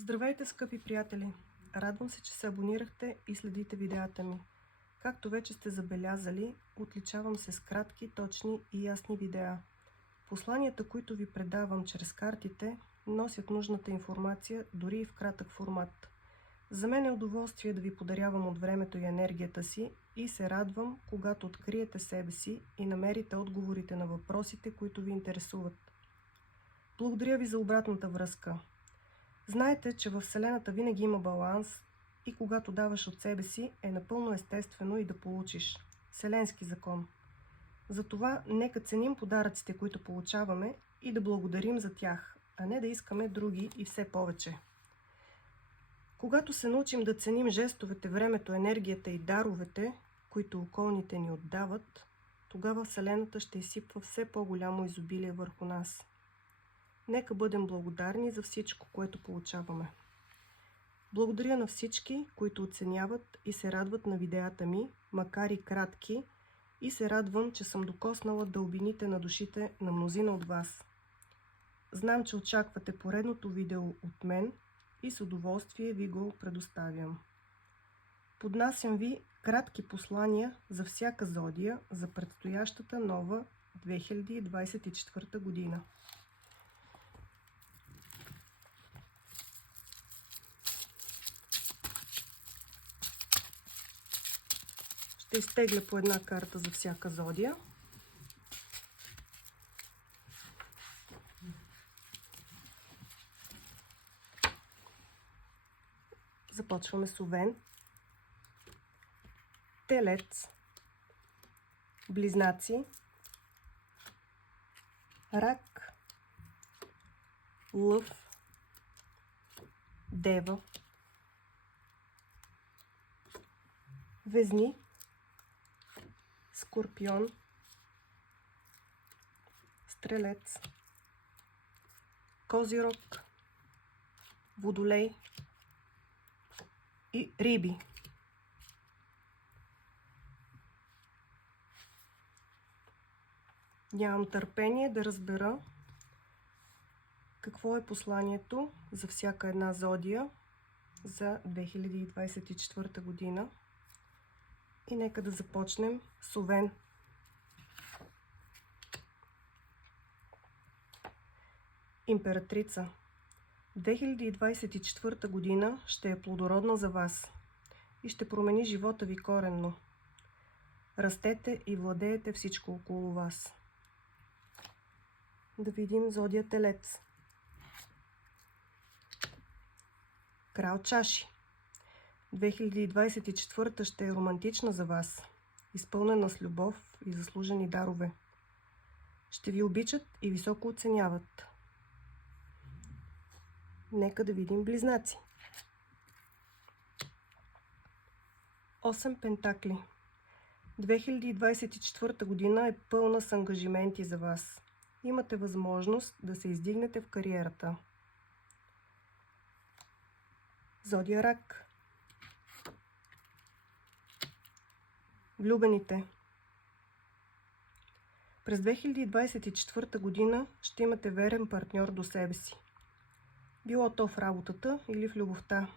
Здравейте, скъпи приятели! Радвам се, че се абонирахте и следите видеята ми. Както вече сте забелязали, отличавам се с кратки, точни и ясни видеа. Посланията, които ви предавам чрез картите, носят нужната информация дори и в кратък формат. За мен е удоволствие да ви подарявам от времето и енергията си и се радвам, когато откриете себе си и намерите отговорите на въпросите, които ви интересуват. Благодаря ви за обратната връзка. Знаете, че във Вселената винаги има баланс и когато даваш от себе си, е напълно естествено и да получиш. Вселенски закон. Затова нека ценим подаръците, които получаваме и да благодарим за тях, а не да искаме други и все повече. Когато се научим да ценим жестовете, времето, енергията и даровете, които околните ни отдават, тогава Вселената ще изсипва все по-голямо изобилие върху нас. Нека бъдем благодарни за всичко, което получаваме. Благодаря на всички, които оценяват и се радват на видеята ми, макар и кратки, и се радвам, че съм докоснала дълбините на душите на мнозина от вас. Знам, че очаквате поредното видео от мен и с удоволствие ви го предоставям. Поднасям ви кратки послания за всяка зодия за предстоящата нова 2024 година. Ще изтегля по една карта за всяка зодия. Започваме с Овен, Телец, Близнаци, Рак, Лъв, Дева, Везни, Скорпион, Стрелец, Козирог, Водолей и Риби. Нямам търпение да разбера какво е посланието за всяка една зодия за 2024 година. И нека да започнем с Овен. Императрица. 2024 година ще е плодородна за вас и ще промени живота ви коренно. Растете и владеете всичко около вас. Да видим зодия Телец. Крал чаши. 2024 ще е романтична за вас, изпълнена с любов и заслужени дарове. Ще ви обичат и високо оценяват. Нека да видим Близнаци. 8 пентакли. 2024 година е пълна с ангажименти за вас. Имате възможност да се издигнете в кариерата. Зодия Рак. Влюбените. През 2024 година ще имате верен партньор до себе си. Било то в работата или в любовта.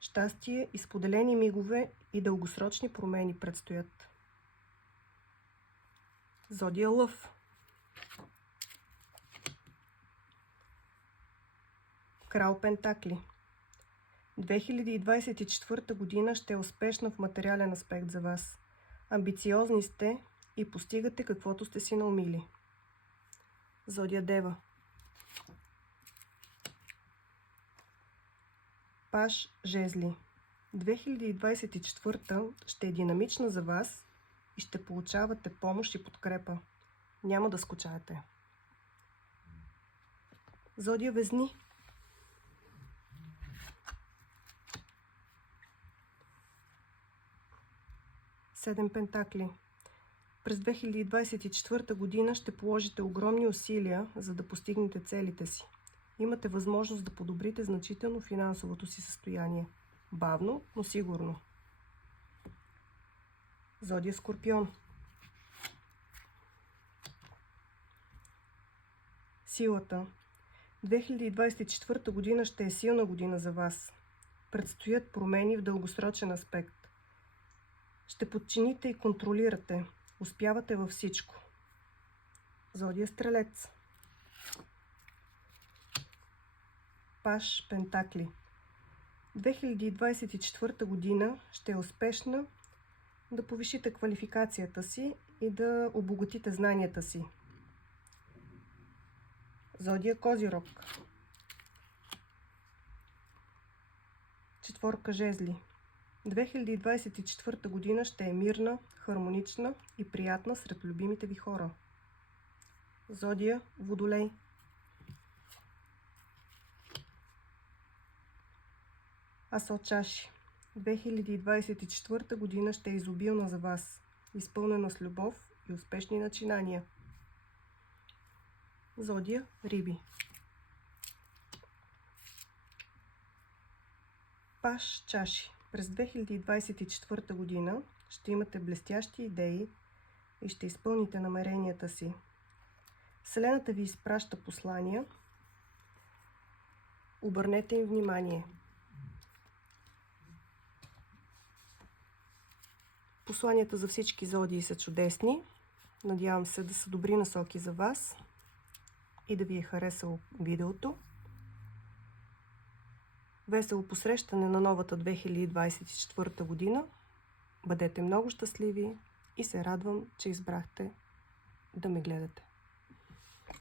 Щастие, изподелени мигове и дългосрочни промени предстоят. Зодия Лъв. Крал Пентакли. 2024 година ще е успешна в материален аспект за вас. Амбициозни сте и постигате каквото сте си наумили. Зодия Дева. Паж Жезли. 2024 ще е динамична за вас и ще получавате помощ и подкрепа. Няма да скучаете. Зодия Везни. Седем пентакли. През 2024 година ще положите огромни усилия, за да постигнете целите си. Имате възможност да подобрите значително финансовото си състояние. Бавно, но сигурно. Зодия Скорпион. Силата. 2024 година ще е силна година за вас. Предстоят промени в дългосрочен аспект. Ще подчините и контролирате. Успявате във всичко. Зодия Стрелец. Паж Пентакли. 2024 година ще е успешна да повишите квалификацията си и да обогатите знанията си. Зодия Козирог. Четворка жезли. 2024 година ще е мирна, хармонична и приятна сред любимите ви хора. Зодия Водолей. Асо чаши. 2024 година ще е изобилна за вас, изпълнена с любов и успешни начинания. Зодия Риби. Паж чаши. През 2024 година ще имате блестящи идеи и ще изпълните намеренията си. Вселената ви изпраща послания. Обърнете им внимание. Посланията за всички зодии са чудесни. Надявам се да са добри насоки за вас и да ви е харесало видеото. Весело посрещане на новата 2024 година. Бъдете много щастливи и се радвам, че избрахте да ме гледате.